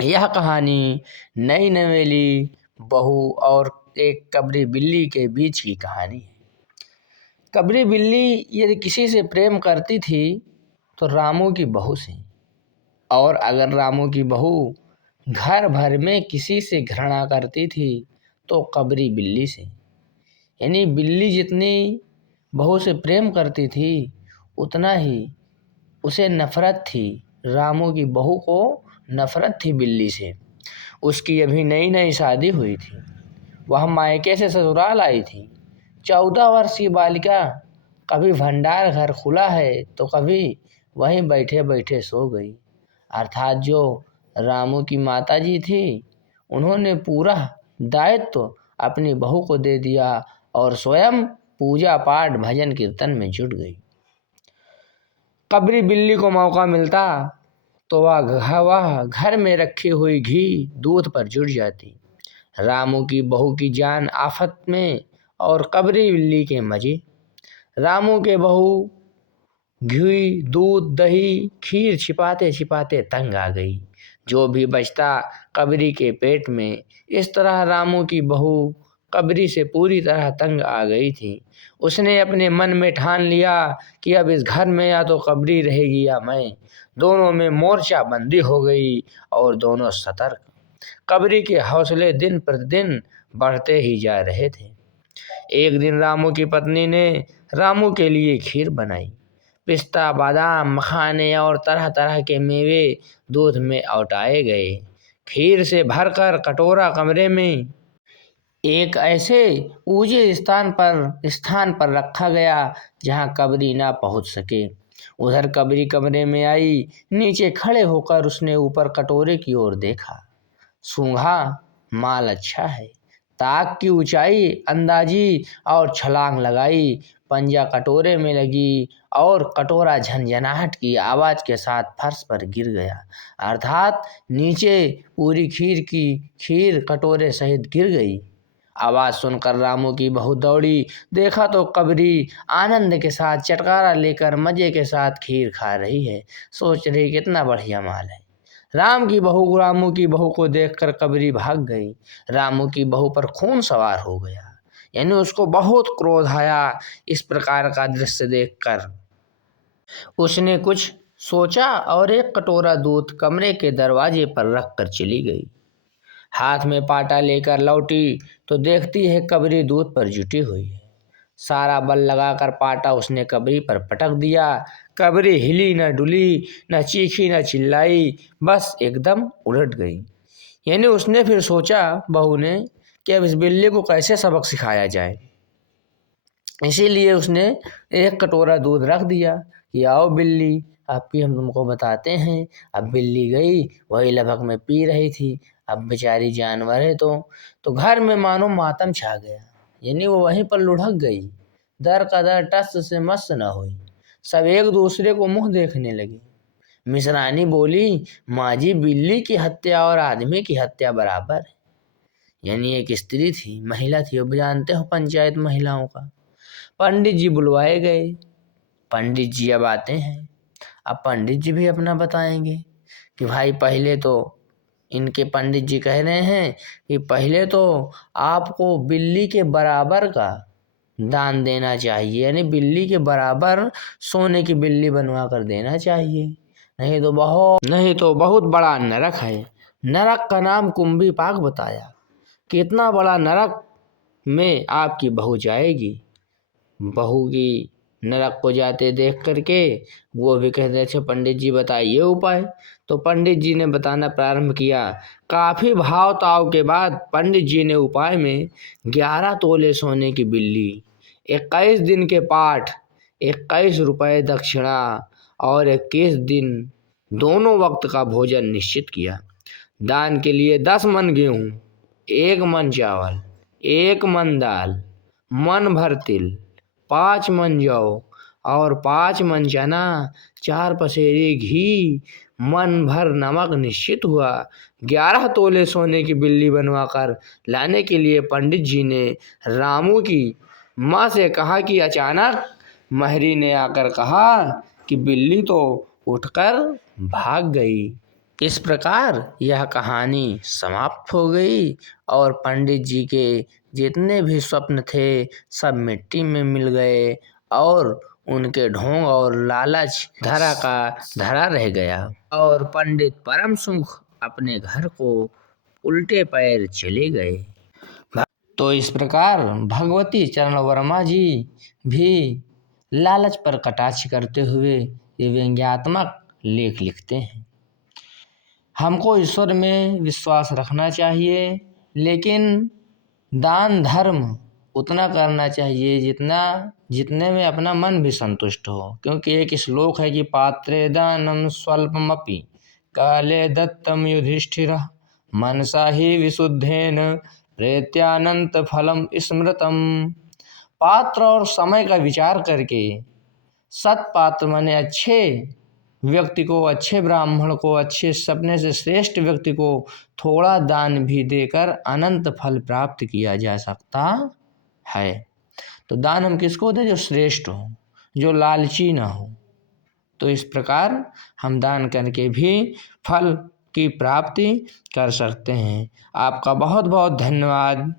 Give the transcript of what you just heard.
यह कहानी नई नवेली बहू और एक कबरी बिल्ली के बीच की कहानी है। कबरी बिल्ली यदि किसी से प्रेम करती थी तो रामू की बहू से, और अगर रामू की बहू घर भर में किसी से घृणा करती थी तो कबरी बिल्ली से। यानी बिल्ली जितनी बहू से प्रेम करती थी उतना ही उसे नफरत थी, रामू की बहू को नफरत थी बिल्ली से। उसकी अभी नई नई शादी हुई थी, वह मायके से ससुराल आई थी। 14 वर्षीय बालिका कभी भंडार घर खुला है तो कभी वहीं बैठे बैठे सो गई। अर्थात जो रामू की माताजी थी उन्होंने पूरा दायित्व अपनी बहू को दे दिया और स्वयं पूजा पाठ भजन कीर्तन में जुट गई। कबरी बिल्ली को मौका मिलता तो वह घर में रखी हुई घी दूध पर जुट जाती। रामू की बहू की जान आफत में और कबरी बिल्ली के मजे। रामू के बहू घी दूध दही खीर छिपाते छिपाते तंग आ गई। जो भी बचता कबरी के पेट में। इस तरह रामू की बहू कबरी से पूरी तरह तंग आ गई थी। उसने अपने मन में ठान लिया कि अब इस घर में या तो कबरी रहेगी या मैं। दोनों में मोर्चा बंदी हो गई और दोनों सतर्क। कबरी के हौसले दिन प्रतिदिन बढ़ते ही जा रहे थे। एक दिन रामू की पत्नी ने रामू के लिए खीर बनाई। पिस्ता बादाम मखाने और तरह तरह के मेवे दूध में औटाए गए। खीर से भरकर कटोरा कमरे में एक ऐसे ऊंचे स्थान पर रखा गया जहां कबरी ना पहुंच सके। उधर कबरी कमरे में आई। नीचे खड़े होकर उसने ऊपर कटोरे की ओर देखा। सूंघा, माल अच्छा है। ताक की ऊंचाई अंदाजी और छलांग लगाई। पंजा कटोरे में लगी और कटोरा झनझनाहट की आवाज के साथ फर्श पर गिर गया। अर्थात नीचे पूरी खीर कटोरे सहित गिर गई। आवाज सुनकर रामू की बहू दौड़ी। देखा तो कबरी आनंद के साथ चटकारा लेकर मजे के साथ खीर खा रही है। सोच रही कितना बढ़िया माल है। रामू की बहू को देखकर कबरी भाग गई। रामू की बहू पर खून सवार हो गया, यानी उसको बहुत क्रोध आया इस प्रकार का दृश्य देखकर। उसने कुछ सोचा और एक कटोरा दूध कमरे के दरवाजे पर रखकर चली गई। हाथ में पाटा लेकर लौटी तो देखती है कबरी दूध पर जुटी हुई है। सारा बल लगाकर पाटा उसने कबरी पर पटक दिया। कबरी हिली न डुली, न चीखी न चिल्लाई, बस एकदम उलट गई। यानी उसने फिर सोचा बहू ने कि अब इस बिल्ली को कैसे सबक सिखाया जाए। इसीलिए उसने एक कटोरा दूध रख दिया कि आओ बिल्ली, आपकी हम तुमको बताते हैं। अब बिल्ली गई, वही लपक में पी रही थी। अब बेचारी जानवर है तो घर में मानो मातम छा गया। यानी वो वहीं पर लुढ़क गई। दर का दर टस से मस न हुई। सब एक दूसरे को मुंह देखने लगे। मिसरानी बोली, माँ जी बिल्ली की हत्या और आदमी की हत्या बराबर है। यानी एक स्त्री थी, महिला थी। अब जानते हो पंचायत महिलाओं का। पंडित जी बुलवाए गए। पंडित जी अब आते हैं। अब पंडित जी भी अपना बताएंगे कि भाई पहले तो इनके पंडित जी कह रहे हैं कि पहले तो आपको बिल्ली के बराबर का दान देना चाहिए, यानी बिल्ली के बराबर सोने की बिल्ली बनवा कर देना चाहिए, नहीं तो बहुत बड़ा नरक है। नरक का नाम कुंभी पाक बताया। कितना बड़ा नरक में आपकी बहू जाएगी। बहू की नरक को जाते देख करके वो भी कहते अच्छा पंडित जी बताइए उपाय। तो पंडित जी ने बताना प्रारंभ किया। काफी भाव ताव के बाद पंडित जी ने उपाय में 11 तोले सोने की बिल्ली, 21 दिन के पाठ, 21 रुपए दक्षिणा और 21 दिन दोनों वक्त का भोजन निश्चित किया। दान के लिए 10 मन गेहूं, 1 मन चावल, 1 मन दाल, मन भर तिल, 5 मन जौ और 5 मन चना, 4 पसेरी घी, मन भर नमक निश्चित हुआ। 11 तोले सोने की बिल्ली बनवाकर लाने के लिए पंडित जी ने रामू की माँ से कहा कि अचानक महरी ने आकर कहा कि बिल्ली तो उठकर भाग गई। इस प्रकार यह कहानी समाप्त हो गई और पंडित जी के जितने भी स्वप्न थे सब मिट्टी में मिल गए और उनके ढोंग और लालच धरा का धरा रह गया और पंडित परम सुख अपने घर को उल्टे पैर चले गए। तो इस प्रकार भगवती चरण वर्मा जी भी लालच पर कटाक्ष करते हुए ये व्यंग्यात्मक लेख लिखते हैं। हमको ईश्वर में विश्वास रखना चाहिए, लेकिन दान धर्म उतना करना चाहिए जितने में अपना मन भी संतुष्ट हो, क्योंकि एक श्लोक है कि पात्रे दानम स्वल्पमपि काले दत्तम युधिष्ठिरः मनसा ही विशुद्धेन प्रेत्यानंत फलम स्मृतम। पात्र और समय का विचार करके सत्पात्र माने अच्छे व्यक्ति को, अच्छे ब्राह्मण को, अच्छे सपने से श्रेष्ठ व्यक्ति को थोड़ा दान भी देकर अनंत फल प्राप्त किया जा सकता है। तो दान हम किसको दें? जो श्रेष्ठ हो, जो लालची ना हो। तो इस प्रकार हम दान करके भी फल की प्राप्ति कर सकते हैं। आपका बहुत बहुत धन्यवाद।